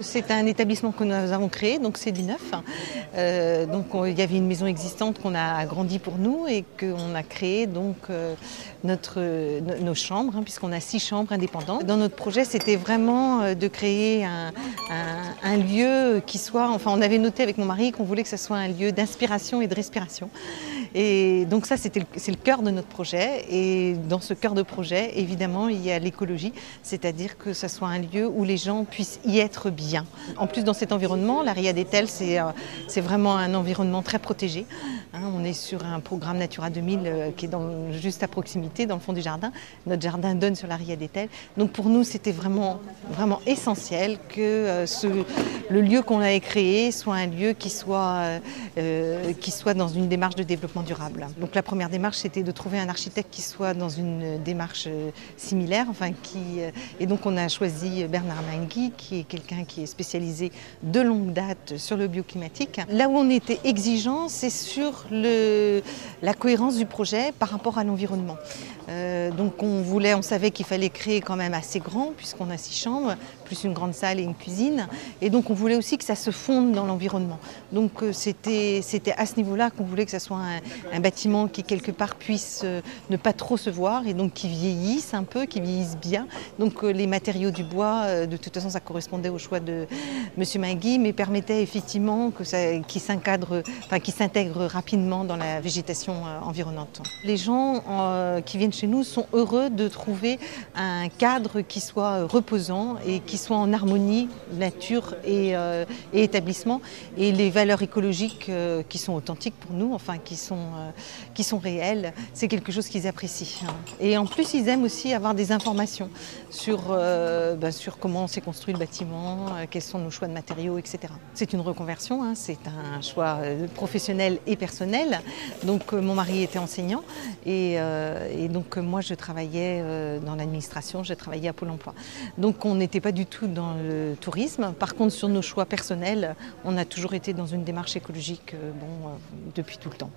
C'est un établissement que nous avons créé, donc c'est du neuf. Il y avait une maison existante qu'on a agrandie pour nous et qu'on a créé donc nos chambres, puisqu'on a 6 chambres indépendantes. Dans notre projet, c'était vraiment de créer un lieu qui soit, enfin on avait noté avec mon mari qu'on voulait que ce soit un lieu d'inspiration et de respiration. Et donc ça, c'est le cœur de notre projet. Et dans ce cœur de projet, évidemment, il y a l'écologie, c'est-à-dire que ce soit un lieu où les gens puissent y être bien. En plus, dans cet environnement, la Ria d'Etel, c'est vraiment un environnement très protégé. On est sur un programme Natura 2000 qui est juste à proximité, dans le fond du jardin. Notre jardin donne sur la Ria d'Etel. Donc pour nous, c'était vraiment essentiel que le lieu qu'on avait créé soit un lieu qui soit dans une démarche de développement durable. Donc la première démarche, c'était de trouver un architecte qui soit dans une démarche similaire, et donc on a choisi Bernard Mainguy, qui est quelqu'un qui est spécialisé de longue date sur le bioclimatique. Là où on était exigeant, c'est sur la cohérence du projet par rapport à l'environnement. Donc on savait qu'il fallait créer quand même assez grand, puisqu'on a 6 chambres, plus une grande salle et une cuisine. Et donc on voulait aussi que ça se fonde dans l'environnement. Donc c'était à ce niveau-là qu'on voulait que ça soit un bâtiment qui quelque part puisse ne pas trop se voir et donc qui vieillisse un peu, qui vieillisse bien. Donc les matériaux du bois, de toute façon ça correspondait au choix de M. Mainguy, mais permettait effectivement qu'il s'intègre rapidement dans la végétation environnante. Les gens qui viennent chez nous sont heureux de trouver un cadre qui soit reposant et qui soit en harmonie nature et établissement, et les valeurs écologiques qui sont authentiques pour nous, qui sont réelles, c'est quelque chose qu'ils apprécient. Et en plus, ils aiment aussi avoir des informations sur comment s'est construit le bâtiment, quels sont nos choix de matériaux, etc. C'est une reconversion, c'est un choix professionnel et personnel. Donc mon mari était enseignant et donc moi je travaillais dans l'administration, je travaillais à Pôle emploi. Donc on n'était pas du tout dans le tourisme. Par contre, sur nos choix personnels, on a toujours été dans une démarche écologique depuis tout le temps.